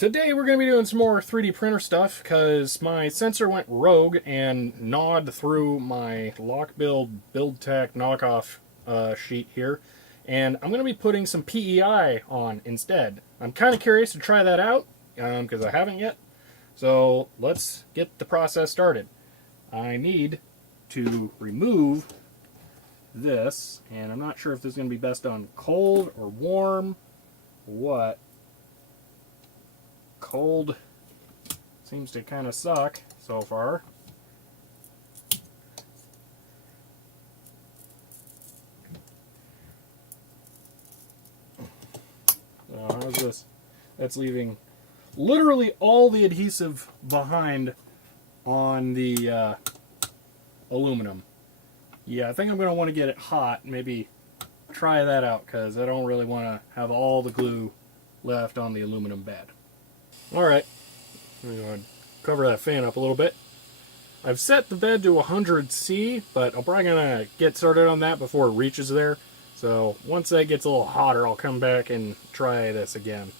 Today we're going to be doing some more 3D printer stuff because my sensor went rogue and gnawed through my LokBuild BuildTech knockoff sheet here. And I'm going to be putting some PEI on instead. I'm kind of curious to try that out because I haven't yet. So let's get the process started. I need to remove this, and I'm not sure if this is going to be best done cold or warm or what. Cold seems to kind of suck so far. So how's this? That's leaving literally all the adhesive behind on the aluminum. Yeah, I think I'm going to want to get it hot. Maybe try that out because I don't really want to have all the glue left on the aluminum bed. Alright, I'm going to cover that fan up a little bit. I've set the bed to 100°C, but I'm probably going to get started on that before it reaches there. So once that gets a little hotter, I'll come back and try this again.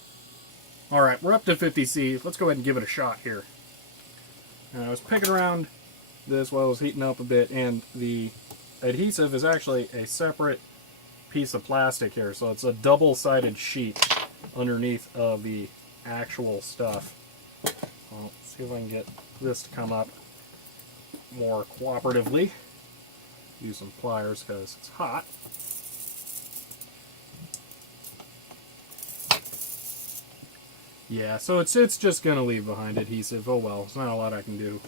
Alright, we're up to 50°C. Let's go ahead and give it a shot here. And I was picking around this while it was heating up a bit, and the adhesive is actually a separate piece of plastic here. So it's a double-sided sheet underneath of the actual stuff. Well, let's see if I can get this to come up more cooperatively. Use some pliers because it's hot. Yeah, so it's just going to leave behind adhesive. Oh well, there's not a lot I can do.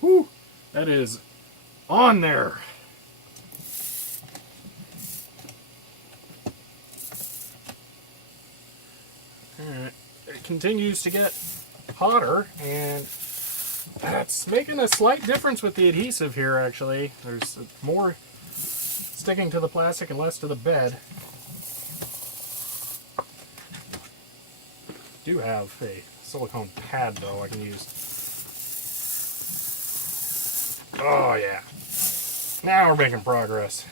Whew! That is on there! Alright, it continues to get hotter, and that's making a slight difference with the adhesive here, actually. There's more sticking to the plastic and less to the bed. I do have a silicone pad, though, I can use. Oh, yeah. Now we're making progress.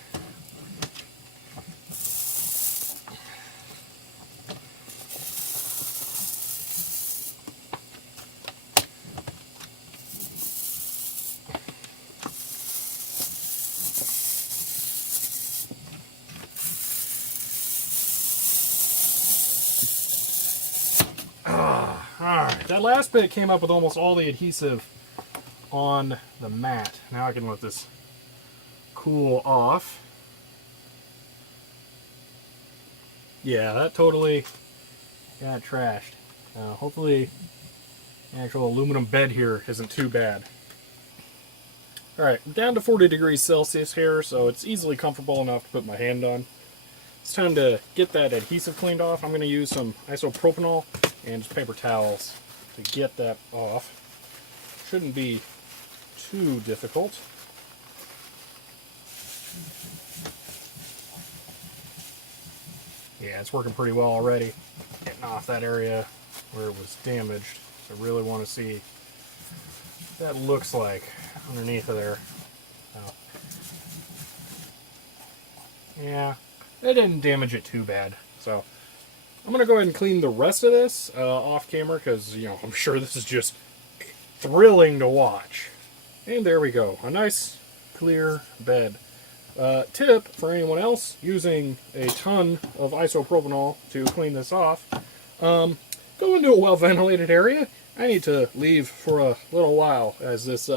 Alright, that last bit came up with almost all the adhesive on the mat. Now I can let this cool off. Yeah, that totally got trashed. Hopefully the actual aluminum bed here isn't too bad. Alright, down to 40°C here, so it's easily comfortable enough to put my hand on. It's time to get that adhesive cleaned off. I'm going to use some isopropanol and just paper towels to get that off. Shouldn't be too difficult. Yeah, it's working pretty well already. Getting off that area where it was damaged. So I really want to see what that looks like underneath of there. Oh. Yeah, it didn't damage it too bad. So I'm going to go ahead and clean the rest of this off camera because, you know, I'm sure this is just thrilling to watch. And there we go. A nice, clear bed. Tip for anyone else using a ton of isopropanol to clean this off. Go into a well-ventilated area. I need to leave for a little while as this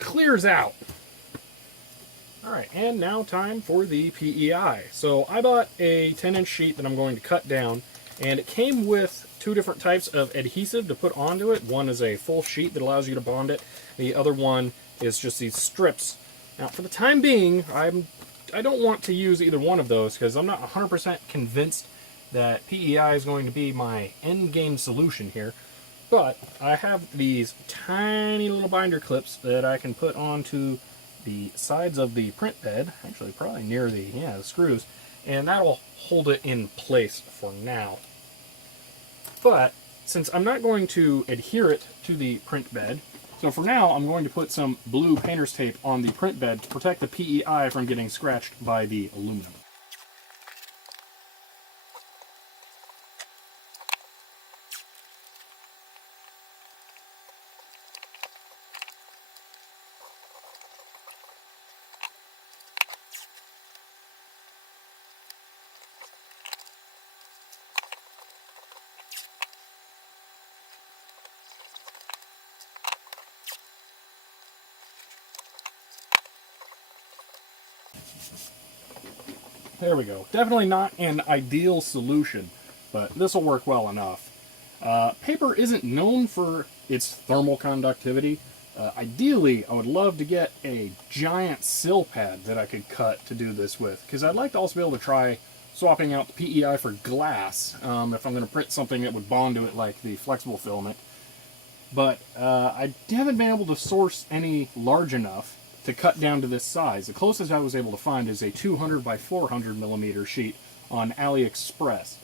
clears out. Alright, and now time for the PEI. So I bought a 10-inch sheet that I'm going to cut down, and it came with two different types of adhesive to put onto it. One is a full sheet that allows you to bond it. The other one is just these strips. Now, for the time being, I don't want to use either one of those because I'm not 100% convinced that PEI is going to be my end game solution here. But I have these tiny little binder clips that I can put onto the sides of the print bed, actually probably near the screws, and that'll hold it in place for now. But since I'm not going to adhere it to the print bed, so for now I'm going to put some blue painter's tape on the print bed to protect the PEI from getting scratched by the aluminum. There we go. Definitely not an ideal solution, but this will work well enough. Paper isn't known for its thermal conductivity. Ideally, I would love to get a giant sill pad that I could cut to do this with, because I'd like to also be able to try swapping out the PEI for glass if I'm going to print something that would bond to it like the flexible filament. But I haven't been able to source any large enough to cut down to this size. The closest I was able to find is a 200 by 400 millimeter sheet on AliExpress.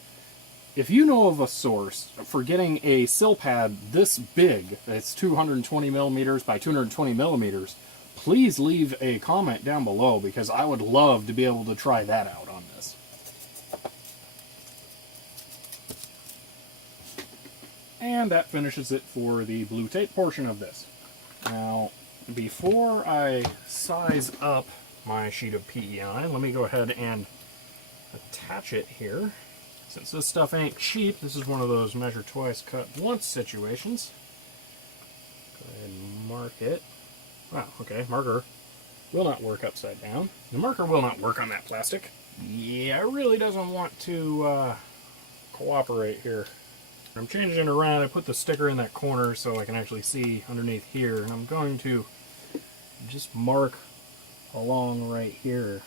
If you know of a source for getting a sill pad this big, it's 220 millimeters by 220 millimeters, please leave a comment down below, because I would love to be able to try that out on this. And that finishes it for the blue tape portion of this. Now, before I size up my sheet of PEI, let me go ahead and attach it here. Since this stuff ain't cheap, this is one of those measure twice, cut once situations. Go ahead and mark it. Wow, okay, marker will not work upside down. The marker will not work on that plastic. Yeah, it really doesn't want to cooperate here. I'm changing it around. I put the sticker in that corner so I can actually see underneath here, and I'm going to just mark along right here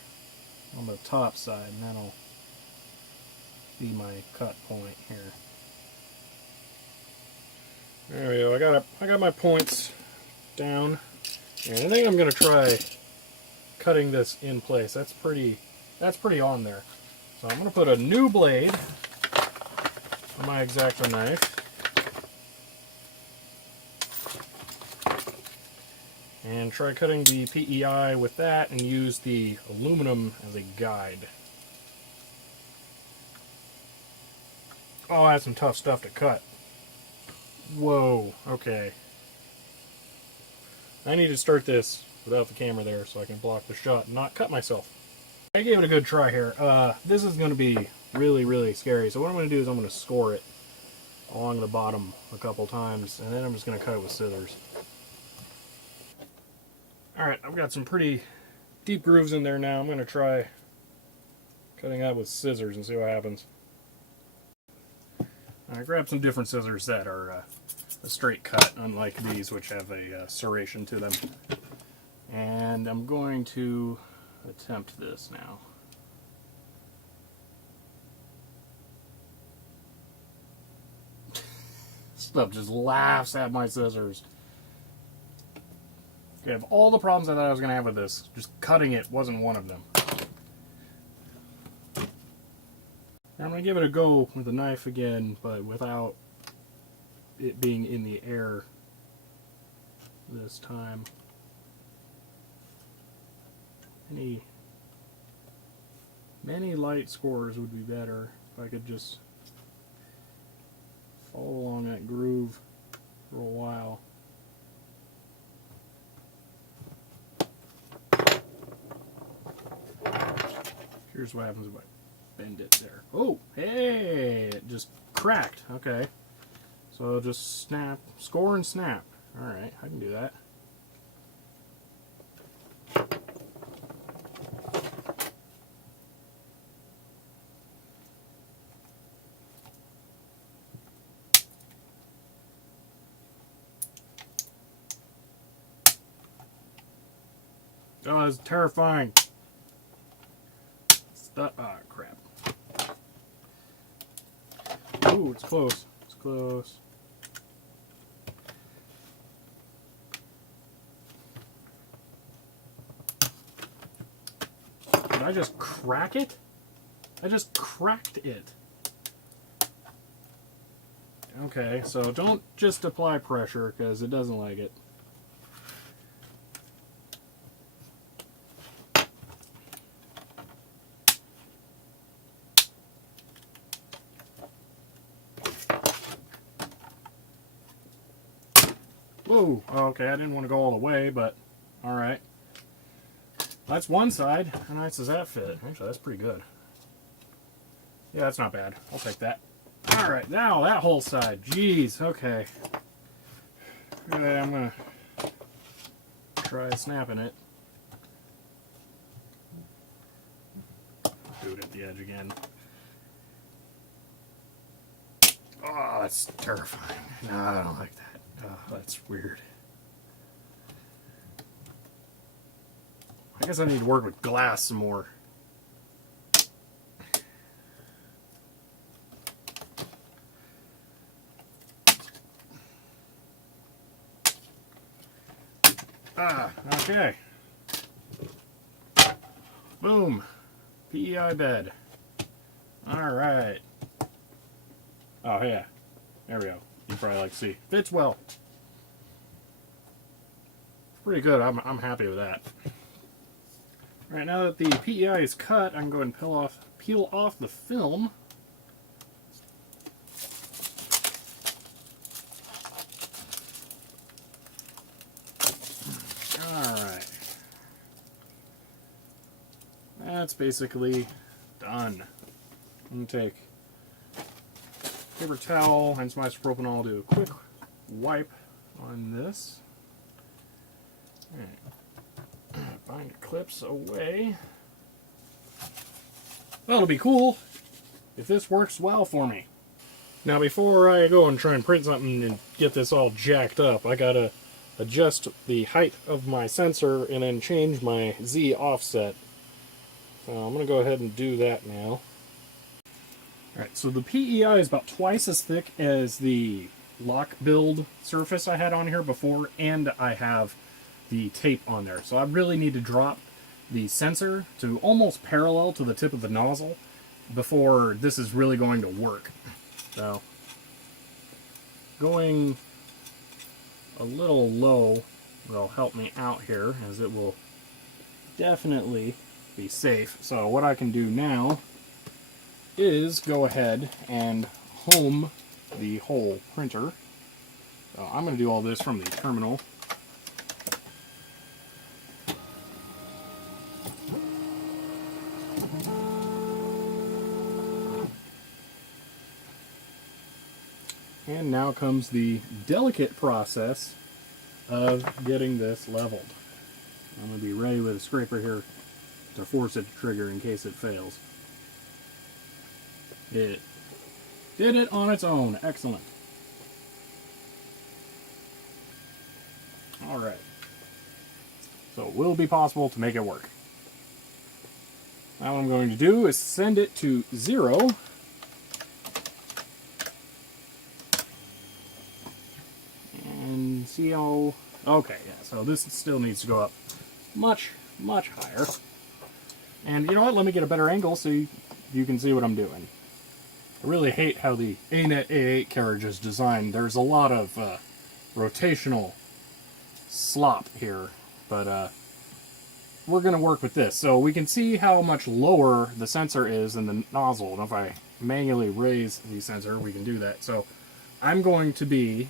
on the top side, and that'll be my cut point here. There we go. I got my points down, and I think I'm going to try cutting this in place. That's pretty on there. So I'm going to put a new blade on my X-Acto knife, and try cutting the PEI with that and use the aluminum as a guide. Oh, that's some tough stuff to cut. Whoa, okay. I need to start this without the camera there so I can block the shot and not cut myself. I gave it a good try here. This is going to be really, really scary. So what I'm going to do is I'm going to score it along the bottom a couple times, and then I'm just going to cut it with scissors. Alright, I've got some pretty deep grooves in there now. I'm going to try cutting that with scissors and see what happens. I grabbed some different scissors that are a straight cut, unlike these, which have a serration to them. And I'm going to attempt this now. Stuff just laughs at my scissors. Okay, of all the problems I thought I was going to have with this, just cutting it wasn't one of them. I'm going to give it a go with the knife again, but without it being in the air this time. Many light scores would be better if I could just follow along that groove for a while. Here's what happens if I bend it there. Oh, hey, it just cracked. Okay. So just snap, score and snap. Alright, I can do that. Oh, that's terrifying. Ah, crap. Ooh, it's close. It's close. Did I just crack it? I just cracked it. Okay, so don't just apply pressure because it doesn't like it. Whoa, okay, I didn't want to go all the way, but alright. That's one side. How nice does that fit? Actually, that's pretty good. Yeah, that's not bad. I'll take that. Alright, now that whole side. Jeez, okay. Okay, I'm going to try snapping it. Do it the edge again. Oh, that's terrifying. No, I don't like that. Oh, that's weird. I guess I need to work with glass some more. Okay. Boom. PEI bed. Alright. Oh, yeah. There we go. You probably like to see. Fits well. Pretty good. I'm happy with that. Alright, now that the PEI is cut, I can go ahead and peel off the film. Alright. That's basically done. I'm going to take paper towel and some isopropanol, do a quick wipe on this. Alright. Bind the clips away. That'll be cool if this works well for me. Now before I go and try and print something and get this all jacked up, I gotta adjust the height of my sensor and then change my Z offset. So I'm going to go ahead and do that now. Alright, so the PEI is about twice as thick as the LokBuild surface I had on here before, and I have the tape on there. So I really need to drop the sensor to almost parallel to the tip of the nozzle before this is really going to work. So, going a little low will help me out here, as it will definitely be safe. So what I can do now is go ahead and home the whole printer. So I'm going to do all this from the terminal. And now comes the delicate process of getting this leveled. I'm going to be ready with a scraper here to force it to trigger in case it fails. It did it on its own. Excellent. Alright. So it will be possible to make it work. Now what I'm going to do is send it to 0. And see how... Okay, yeah, so this still needs to go up much, much higher. And you know what? Let me get a better angle so you can see what I'm doing. I really hate how the ANET A8 carriage is designed. There's a lot of rotational slop here, but we're going to work with this. So we can see how much lower the sensor is than the nozzle. And if I manually raise the sensor, we can do that. So I'm going to be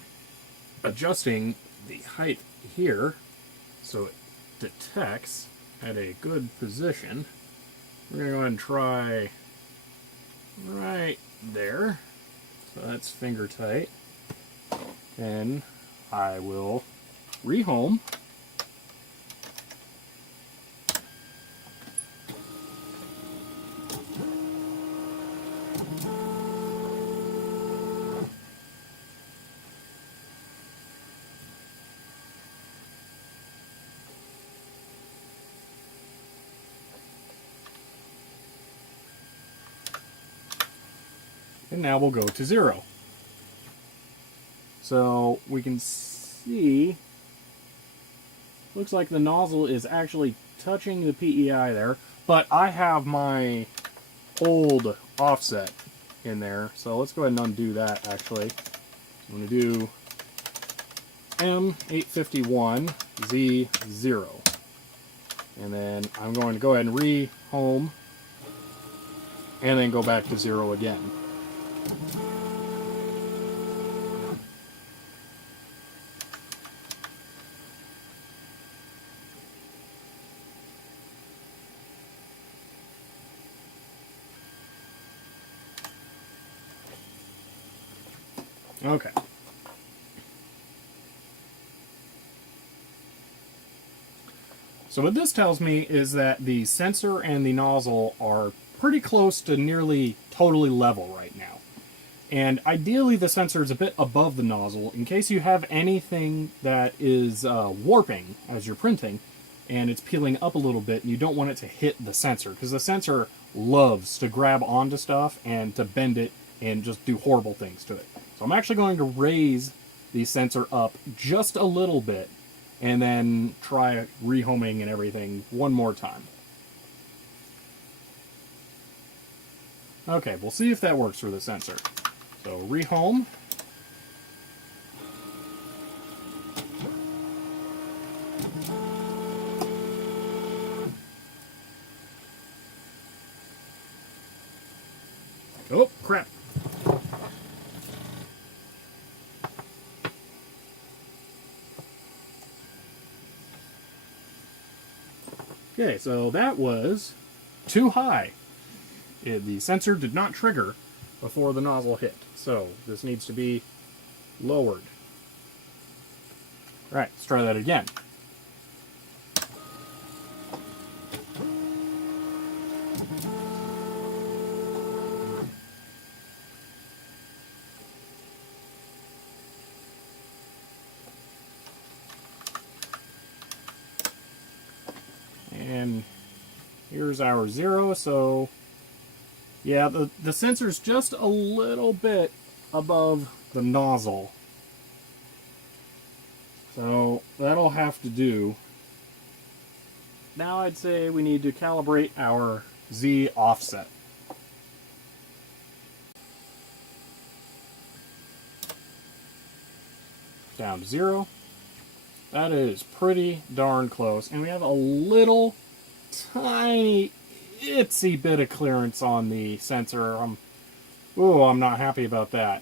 adjusting the height here so it detects at a good position. We're going to go ahead and try right there. So that's finger tight. And I will rehome. And now we'll go to 0. So we can see, looks like the nozzle is actually touching the PEI there, but I have my old offset in there. So let's go ahead and undo that actually. I'm going to do M851Z0. And then I'm going to go ahead and re-home and then go back to 0 again. Okay. So what this tells me is that the sensor and the nozzle are pretty close to nearly totally level right now. And ideally the sensor is a bit above the nozzle in case you have anything that is warping as you're printing and it's peeling up a little bit and you don't want it to hit the sensor, because the sensor loves to grab onto stuff and to bend it and just do horrible things to it. So I'm actually going to raise the sensor up just a little bit and then try rehoming and everything one more time. Okay, we'll see if that works for the sensor. So rehome. Oh, crap. Okay, so that was too high. The sensor did not trigger before the nozzle hit, so this needs to be lowered. All right, let's try that again. And here's our 0, so yeah, the sensor's just a little bit above the nozzle. So that'll have to do. Now I'd say we need to calibrate our Z offset. Down to 0. That is pretty darn close. And we have a little tiny itsy bit of clearance on the sensor. I'm not happy about that.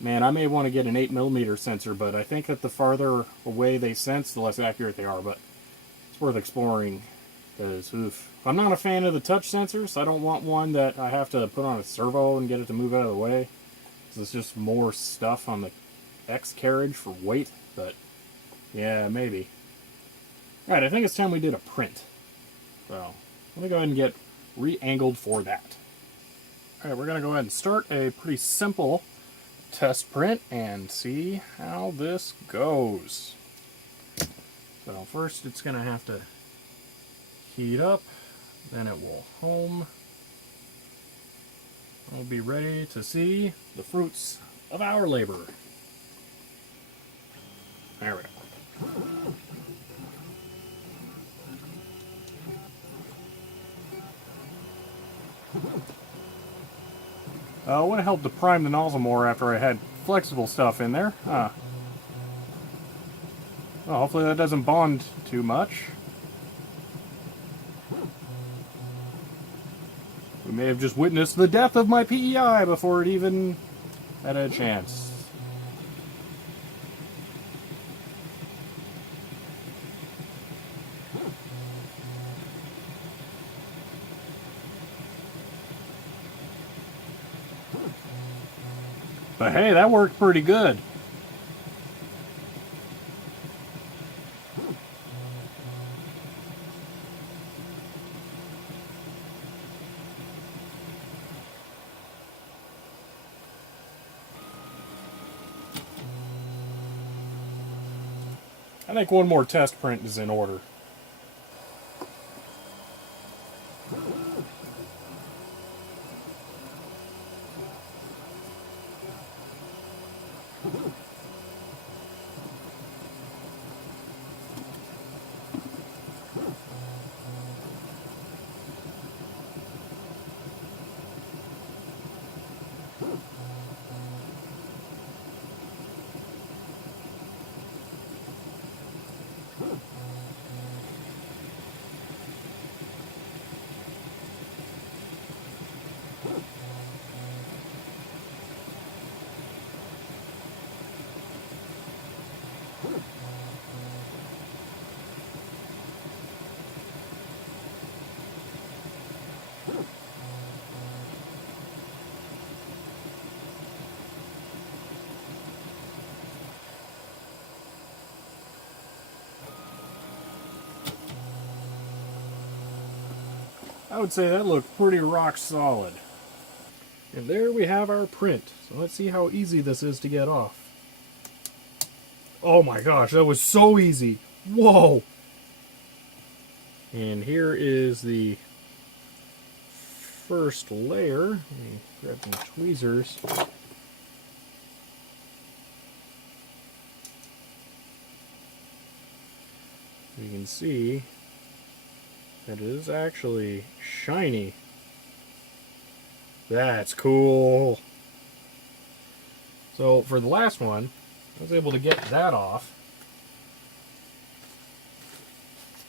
Man, I may want to get an 8mm sensor, but I think that the farther away they sense, the less accurate they are. But it's worth exploring, because I'm not a fan of the touch sensors. I don't want one that I have to put on a servo and get it to move out of the way. It's just more stuff on the X carriage for weight, but yeah, maybe. Alright, I think it's time we did a print. So, let me go ahead and get re-angled for that. Alright, we're going to go ahead and start a pretty simple test print and see how this goes. So first it's going to have to heat up, then it will home. We'll be ready to see the fruits of our labor. There we go. It would have helped to prime the nozzle more after I had flexible stuff in there. Well, hopefully that doesn't bond too much. We may have just witnessed the death of my PEI before it even had a chance. But hey, that worked pretty good. I think one more test print is in order. I would say that looked pretty rock solid. And there we have our print. So let's see how easy this is to get off. Oh my gosh, that was so easy. Whoa! And here is the first layer. Let me grab some tweezers. You can see that it is actually shiny. That's cool. So for the last one, I was able to get that off.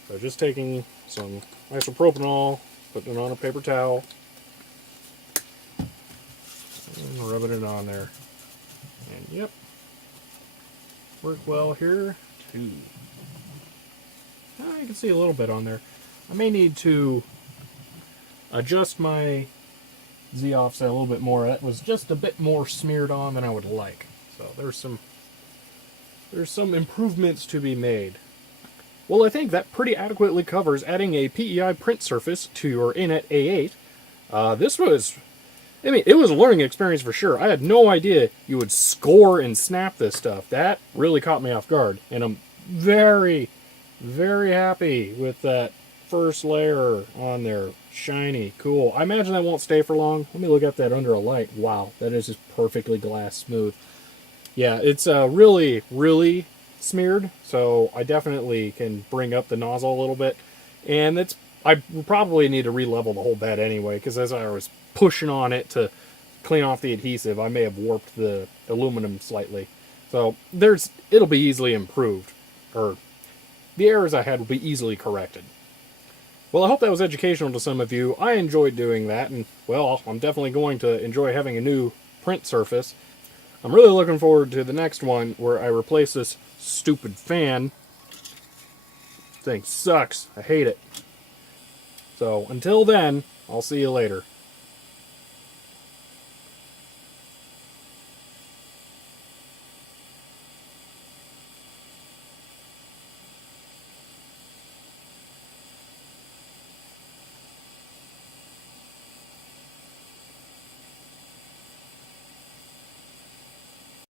So just taking some isopropanol, putting it on a paper towel, and rubbing it on there. And yep, worked well here too. You can see a little bit on there. I may need to adjust my Z offset a little bit more. That was just a bit more smeared on than I would like. So there's some improvements to be made. Well, I think that pretty adequately covers adding a PEI print surface to your Inet A8. This was, I mean, it was a learning experience for sure. I had no idea you would score and snap this stuff. That really caught me off guard. And I'm very, very happy with that first layer on there. Shiny, cool. I imagine that won't stay for long. Let me look at that under a light. Wow, that is just perfectly glass smooth. Yeah, it's really, really smeared, so I definitely can bring up the nozzle a little bit. And I probably need to re-level the whole bed anyway, because as I was pushing on it to clean off the adhesive, I may have warped the aluminum slightly. So it'll be easily improved, or the errors I had will be easily corrected. Well, I hope that was educational to some of you. I enjoyed doing that, and, well, I'm definitely going to enjoy having a new print surface. I'm really looking forward to the next one where I replace this stupid fan. This thing sucks. I hate it. So, until then, I'll see you later.